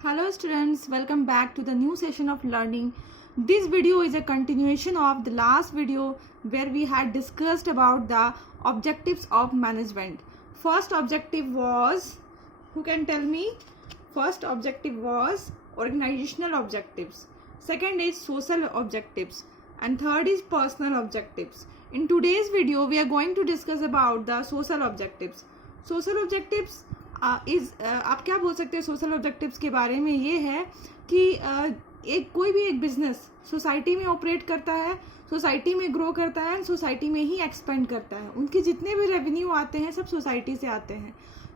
Hello students, welcome back to the new session of learning. This video is a continuation of the last video where we had discussed about the objectives of management. First objective was, who can tell me? First objective was organizational objectives. Second is social objectives. And third is personal objectives. In today's video, we are going to discuss about the social objectives. Social objectives आप क्या बोल सकते हैं social objectives के बारे में? ये है कि कोई भी एक बिजनेस सोसाइटी में ऑपरेट करता है, सोसाइटी में ग्रो करता है, सोसाइटी में ही एक्सपेंड करता है. उनके जितने भी रेवेन्यू आते हैं सब सोसाइटी से आते हैं.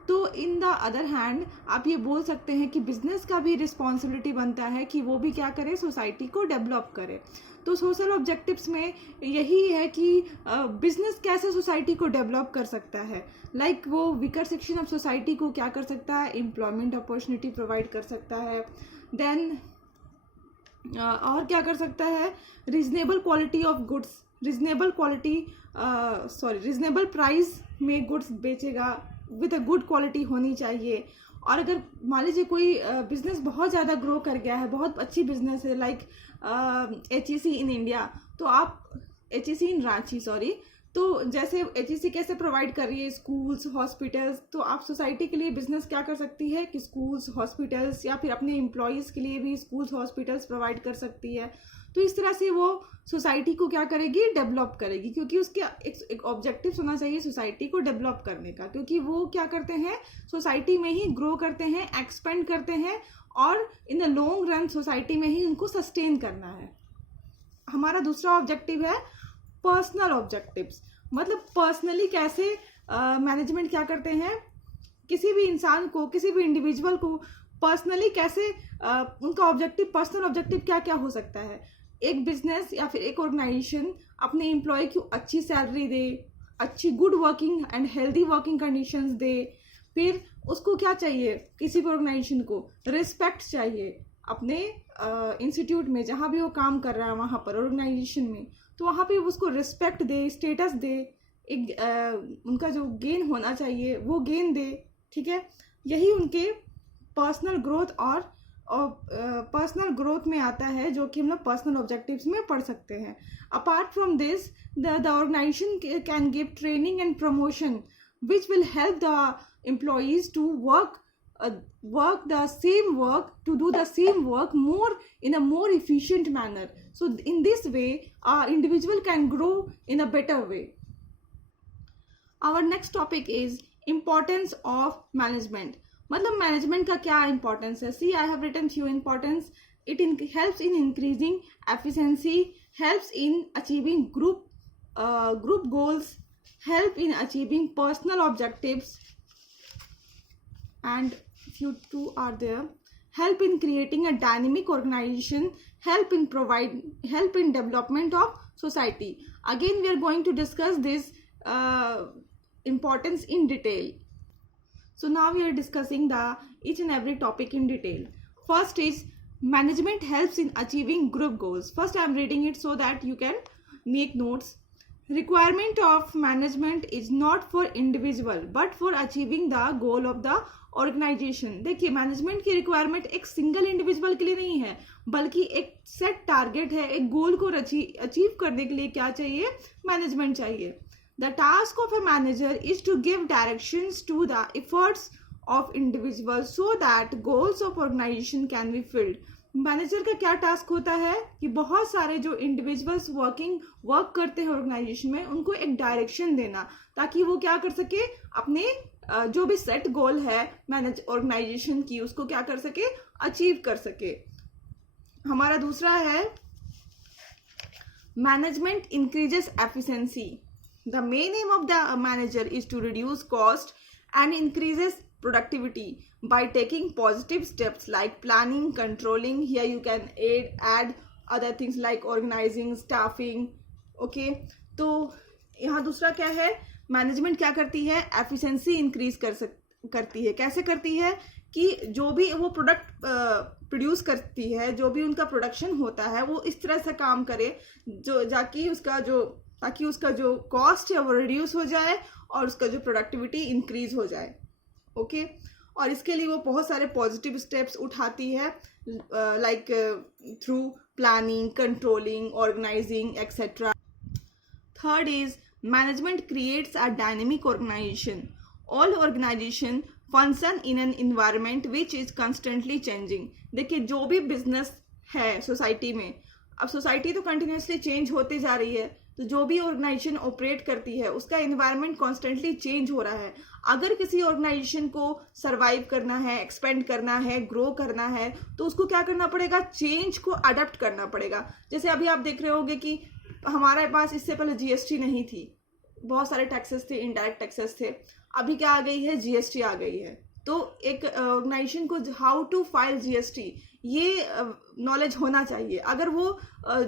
तो इन द अदर हैंड आप ये बोल सकते हैं कि बिजनेस का भी रिस्पॉन्सिबिलिटी बनता है कि वो भी क्या करे, सोसाइटी को डेवलप करे. तो सोशल ऑब्जेक्टिव्स में यही है कि बिजनेस कैसे सोसाइटी को डेवलप कर सकता है. लाइक वो वीकर सेक्शन ऑफ सोसाइटी को क्या कर सकता है, एम्प्लॉयमेंट अपॉर्चुनिटी प्रोवाइड कर सकता है. देन और क्या कर सकता है, reasonable quality of goods, reasonable price में गुड्स बेचेगा, विद अ गुड क्वालिटी होनी चाहिए. और अगर मान लीजिए कोई बिजनेस बहुत ज़्यादा ग्रो कर गया है, बहुत अच्छी बिजनेस है, लाइक HEC इन इंडिया, तो आप HEC इन रांची तो जैसे HEC कैसे प्रोवाइड कर रही है स्कूल्स, हॉस्पिटल्स, तो आप सोसाइटी के लिए बिजनेस क्या कर सकती है कि स्कूल्स, हॉस्पिटल्स या फिर अपने एम्प्लॉयज़ के लिए भी स्कूल्स, हॉस्पिटल्स प्रोवाइड कर सकती है. तो इस तरह से वो सोसाइटी को क्या करेगी, डेवलप करेगी, क्योंकि उसके एक ऑब्जेक्टिव होना चाहिए सोसाइटी को डेवलप करने का, क्योंकि वो क्या करते हैं, सोसाइटी में ही ग्रो करते हैं, एक्सपेंड करते हैं और in the long run society में ही उनको सस्टेन करना है. हमारा दूसरा ऑब्जेक्टिव है पर्सनल ऑब्जेक्टिव्स. मतलब पर्सनली कैसे मैनेजमेंट क्या करते हैं, किसी भी इंसान को, किसी भी इंडिविजुअल को पर्सनली कैसे उनका ऑब्जेक्टिव, पर्सनल ऑब्जेक्टिव क्या क्या हो सकता है. एक बिजनेस या फिर एक ऑर्गेनाइजेशन अपने एम्प्लॉय को अच्छी सैलरी दे, अच्छी good working and healthy working conditions दे. फिर उसको क्या चाहिए, किसी भी ऑर्गेनाइजेशन को रिस्पेक्ट चाहिए अपने इंस्टीट्यूट में, जहाँ भी वो काम कर रहा है वहाँ पर ऑर्गेनाइजेशन में, तो वहाँ पे उसको रिस्पेक्ट दे, स्टेटस दे, एक उनका जो गेन होना चाहिए वो गेन दे. ठीक है, यही उनके पर्सनल ग्रोथ और पर्सनल ग्रोथ में आता है, जो कि हम लोग पर्सनल ऑब्जेक्टिव्स में पढ़ सकते हैं. Apart from this the organization can give training and promotion which will help the employees to do the same work more in a more efficient manner. So in this way individual can grow in a better way. Our next topic is importance of management. मतलब management का क्या importance है. See I have written few importance. It helps in increasing efficiency, helps in achieving group goals, help in achieving personal objectives, and few two are there. Help in creating a dynamic organization, help in development of society. Again we are going to discuss this importance in detail. So now we are discussing the each and every topic in detail. First is management helps in achieving group goals. First I am reading it so that you can make notes. Requirement of management is not for individual but for achieving the goal of the organization. देखिए management की requirement एक single individual के लिए नहीं है, बल्कि एक set target है, एक गोल को अचीव करने के लिए क्या चाहिए, मैनेजमेंट चाहिए. The task of a manager is to give directions to the efforts of individuals so that goals of organization can be filled. Manager का क्या टास्क होता है कि बहुत सारे जो इंडिविजुअल्स वर्क करते हैं ऑर्गेनाइजेशन में, उनको एक डायरेक्शन देना, ताकि वो क्या कर सके, अपने जो भी सेट गोल है ऑर्गेनाइजेशन की, उसको क्या कर सके, अचीव कर सके. हमारा दूसरा है management increases efficiency. The main aim of the manager is to reduce cost and increases productivity by taking positive steps like planning, controlling. Here you can add other things like organizing, staffing. Okay, तो यहाँ दूसरा क्या है, management क्या करती है, efficiency increase करती है. कैसे करती है कि जो भी वो प्रोडक्ट प्रोड्यूस करती है, जो भी उनका प्रोडक्शन होता है, वो इस तरह से काम करे ताकि उसका जो कॉस्ट है वो रिड्यूस हो जाए और उसका जो प्रोडक्टिविटी इंक्रीज हो जाए. ओके, और इसके लिए वो बहुत सारे पॉजिटिव स्टेप्स उठाती है, like through planning, controlling, organizing etcetera. Third is management creates a dynamic organization. All organization function in an environment which is constantly changing. देखिए जो भी बिजनेस है सोसाइटी में, अब सोसाइटी तो कंटिन्यूसली चेंज होती जा रही है, तो जो भी ऑर्गेनाइजेशन ऑपरेट करती है उसका एनवायरनमेंट कॉन्स्टेंटली चेंज हो रहा है. अगर किसी ऑर्गेनाइजेशन को सरवाइव करना है, एक्सपेंड करना है, ग्रो करना है, तो उसको क्या करना पड़ेगा, चेंज को अडॉप्ट करना पड़ेगा. जैसे अभी आप देख रहे होंगे कि हमारे पास इससे पहले जीएसटी नहीं थी, बहुत सारे टैक्सेस थे, इनडायरेक्ट टैक्सेस थे. अभी क्या आ गई है, जीएसटी आ गई है. तो एक ऑर्गेनाइजेशन को हाउ टू फाइल जीएसटी ये नॉलेज होना चाहिए. अगर वो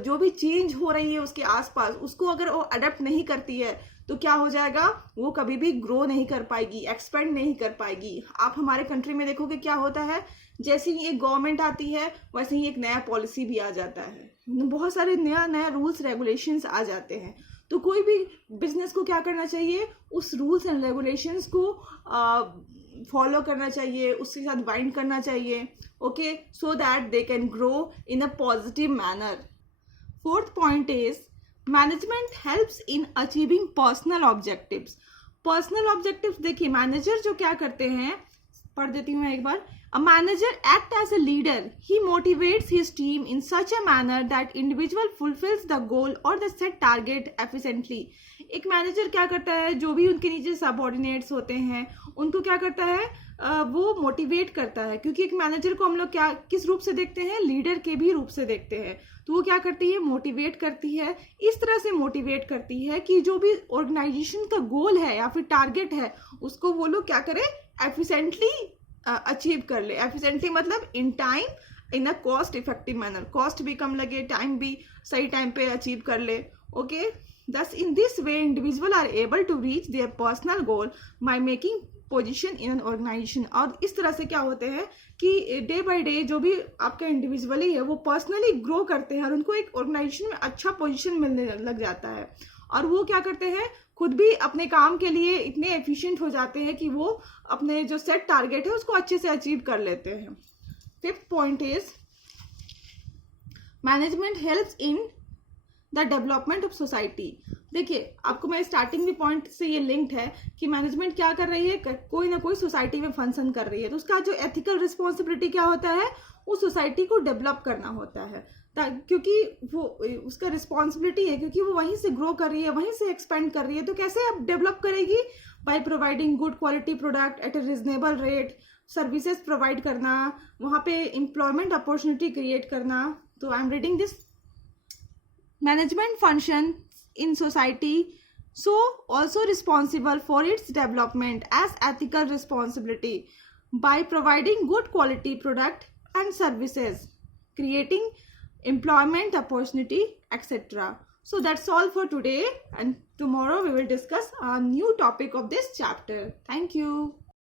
जो भी चेंज हो रही है उसके आसपास उसको अगर वो अडेप्ट नहीं करती है तो क्या हो जाएगा, वो कभी भी ग्रो नहीं कर पाएगी, एक्सपेंड नहीं कर पाएगी. आप हमारे कंट्री में देखोगे क्या होता है, जैसे ही एक गवर्नमेंट आती है वैसे ही एक नया पॉलिसी भी आ जाता है, बहुत सारे नया रूल्स रेगुलेशंस आ जाते हैं. तो कोई भी बिजनेस को क्या करना चाहिए, उस रूल्स एंड रेगुलेशंस को फॉलो करना चाहिए, उसके साथ बाइंड करना चाहिए, okay, so that they can grow in a positive manner. Fourth point is management helps in achieving personal objectives. Personal objectives देखिए मैनेजर जो क्या करते हैं, पढ़ देती हूँ मैं एक बार. A manager acts as a leader. He motivates his team in such a manner that individual fulfills the goal or the set target efficiently. एक मैनेजर क्या करता है, जो भी उनके नीचे सबऑर्डिनेट्स होते हैं उनको क्या करता है, वो मोटिवेट करता है. क्योंकि एक मैनेजर को हम लोग क्या किस रूप से देखते हैं, लीडर के भी रूप से देखते हैं. तो वो क्या करती है, मोटिवेट करती है. इस तरह से मोटिवेट करती है कि जो भी ऑर्गेनाइजेशन का गोल है या फिर टारगेट है उसको वो लोग क्या करें, एफिशिएंटली अचीव कर ले. एफिशिएंटली मतलब in time, in a cost effective manner, cost भी कम लगे, टाइम भी सही टाइम पे अचीव कर ले. Okay, thus in this way individual are able to reach their personal goal by making position in an organization. और इस तरह से क्या होते हैं कि डे बाय डे जो भी आपका इंडिविजुअली है वो पर्सनली ग्रो करते हैं और उनको एक ऑर्गेनाइजेशन में अच्छा पोजीशन मिलने लग जाता है. और वो क्या करते हैं, खुद भी अपने काम के लिए इतने एफिशिएंट हो जाते हैं कि वो अपने जो सेट टारगेट है उसको अच्छे से अचीव कर लेते हैं. Fifth point is management helps in the development of society. देखिए आपको मैं स्टार्टिंग में पॉइंट से ये लिंक्ड है कि मैनेजमेंट क्या कर रही है, कोई ना कोई सोसाइटी में फंक्शन कर रही है, तो उसका जो एथिकल रिस्पॉन्सिबिलिटी क्या होता है, उस सोसाइटी को डेवलप करना होता है. क्योंकि वो उसका रिस्पॉन्सिबिलिटी है, क्योंकि वो वहीं से ग्रो कर रही है, वहीं से एक्सपेंड कर रही है. तो कैसे अब डेवलप करेगी, by providing good quality product at a reasonable rate, services provide करना, वहाँ पे एम्प्लॉयमेंट अपॉर्चुनिटी क्रिएट करना. तो I am reading this. Management functions in society so also responsible for its development as ethical responsibility by providing good quality product and services, creating employment opportunity, etc. So that's all for today, and tomorrow we will discuss a new topic of this chapter. Thank you.